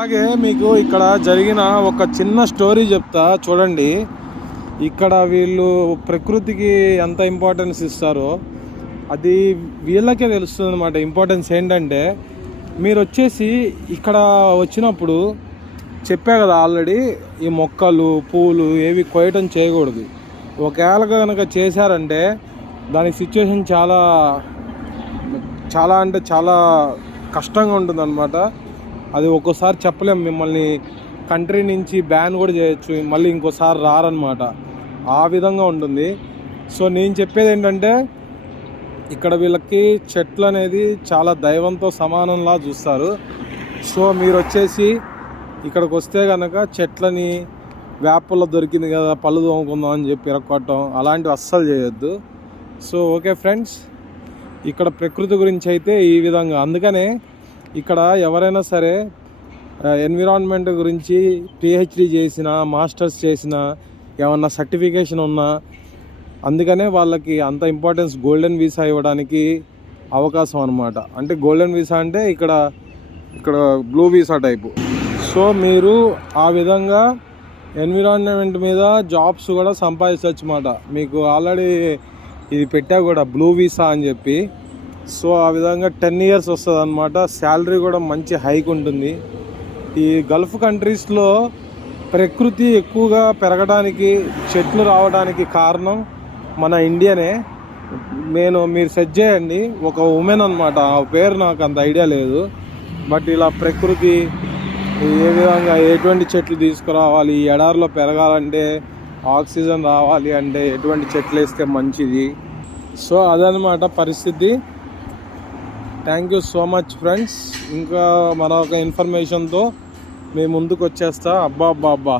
అలాగే మీకు ఇక్కడ జరిగిన ఒక చిన్న స్టోరీ చెప్తా చూడండి. ఇక్కడ వీళ్ళు ప్రకృతికి ఎంత ఇంపార్టెన్స్ ఇస్తారో అది వీళ్ళకే తెలుస్తుంది అన్నమాట. ఇంపార్టెన్స్ ఏంటంటే, మీరు వచ్చేసి ఇక్కడ వచ్చినప్పుడు చెప్పా కదా ఆల్రెడీ, ఈ మొక్కలు పూలు ఏవి కోయటం చేయకూడదు. ఒకవేళ కనుక చేశారంటే దానికి సిచ్యువేషన్ చాలా చాలా అంటే చాలా కష్టంగా ఉంటుంది అనమాట. అది ఒక్కోసారి చెప్పలేం, మిమ్మల్ని కంట్రీ నుంచి బ్యాన్ కూడా చేయొచ్చు, మళ్ళీ ఇంకోసారి రారనమాట. ఆ విధంగా ఉంటుంది. సో నేను చెప్పేది ఏంటంటే, ఇక్కడ వీళ్ళకి చెట్లు అనేది చాలా దైవంతో సమానంలా చూస్తారు. సో మీరు వచ్చేసి ఇక్కడికి వస్తే కనుక చెట్లని వేపల్లో దొరికింది కదా పళ్ళు తోముకుందాం అని చెప్పి ఇరక్కొట్టడం అలాంటివి అస్సలు చేయొద్దు. సో ఓకే ఫ్రెండ్స్, ఇక్కడ ప్రకృతి గురించి అయితే ఈ విధంగా. అందుకనే ఇక్కడ ఎవరైనా సరే ఎన్విరాన్మెంట్ గురించి పిహెచ్డి చేసిన, మాస్టర్స్ చేసిన, ఏమన్నా సర్టిఫికేషన్ ఉన్నా, అందుకనే వాళ్ళకి అంత ఇంపార్టెన్స్ గోల్డెన్ వీసా ఇవ్వడానికి అవకాశం అనమాట. అంటే గోల్డెన్ వీసా అంటే ఇక్కడ బ్లూ వీసా టైపు. సో మీరు ఆ విధంగా ఎన్విరాన్మెంట్ మీద జాబ్స్ కూడా సంపాదించవచ్చు అన్నమాట. మీకు ఆల్రెడీ ఇది పెట్టా కూడా బ్లూ వీసా అని చెప్పి. సో ఆ విధంగా 10 years వస్తుంది అనమాట. శాలరీ కూడా మంచి హైక్ ఉంటుంది. ఈ గల్ఫ్ కంట్రీస్లో ప్రకృతి ఎక్కువగా పెరగడానికి, చెట్లు రావడానికి కారణం మన ఇండియానే. మీరు సెర్చ్ చేయండి, ఒక ఉమెన్ అనమాట, ఆ పేరు నాకు అంత ఐడియా లేదు. బట్ ఇలా ప్రకృతి ఏ విధంగా ఎటువంటి చెట్లు తీసుకురావాలి, ఈ ఎడారిలో పెరగాలంటే, ఆక్సిజన్ రావాలి అంటే ఎటువంటి చెట్లు వేస్తే మంచిది. సో అదనమాట పరిస్థితి. Thank you so much friends. ఇంకా మరొక ఇన్ఫర్మేషన్తో మేము ముందుకు వచ్చేస్తా. అబ్బా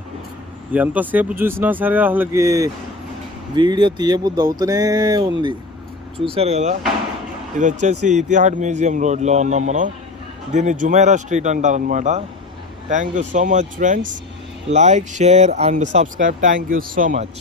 ఎంతసేపు చూసినా సరే అసలుకి వీడియో తీయబుద్ధి అవుతూనే ఉంది. చూశారు కదా, ఇది వచ్చేసి ఇతిహాడ్ మ్యూజియం రోడ్లో ఉన్నాం మనం. దీన్ని జుమైరా స్ట్రీట్ అంటారనమాట. Thank you so much friends. Like, share and subscribe. Thank you so much.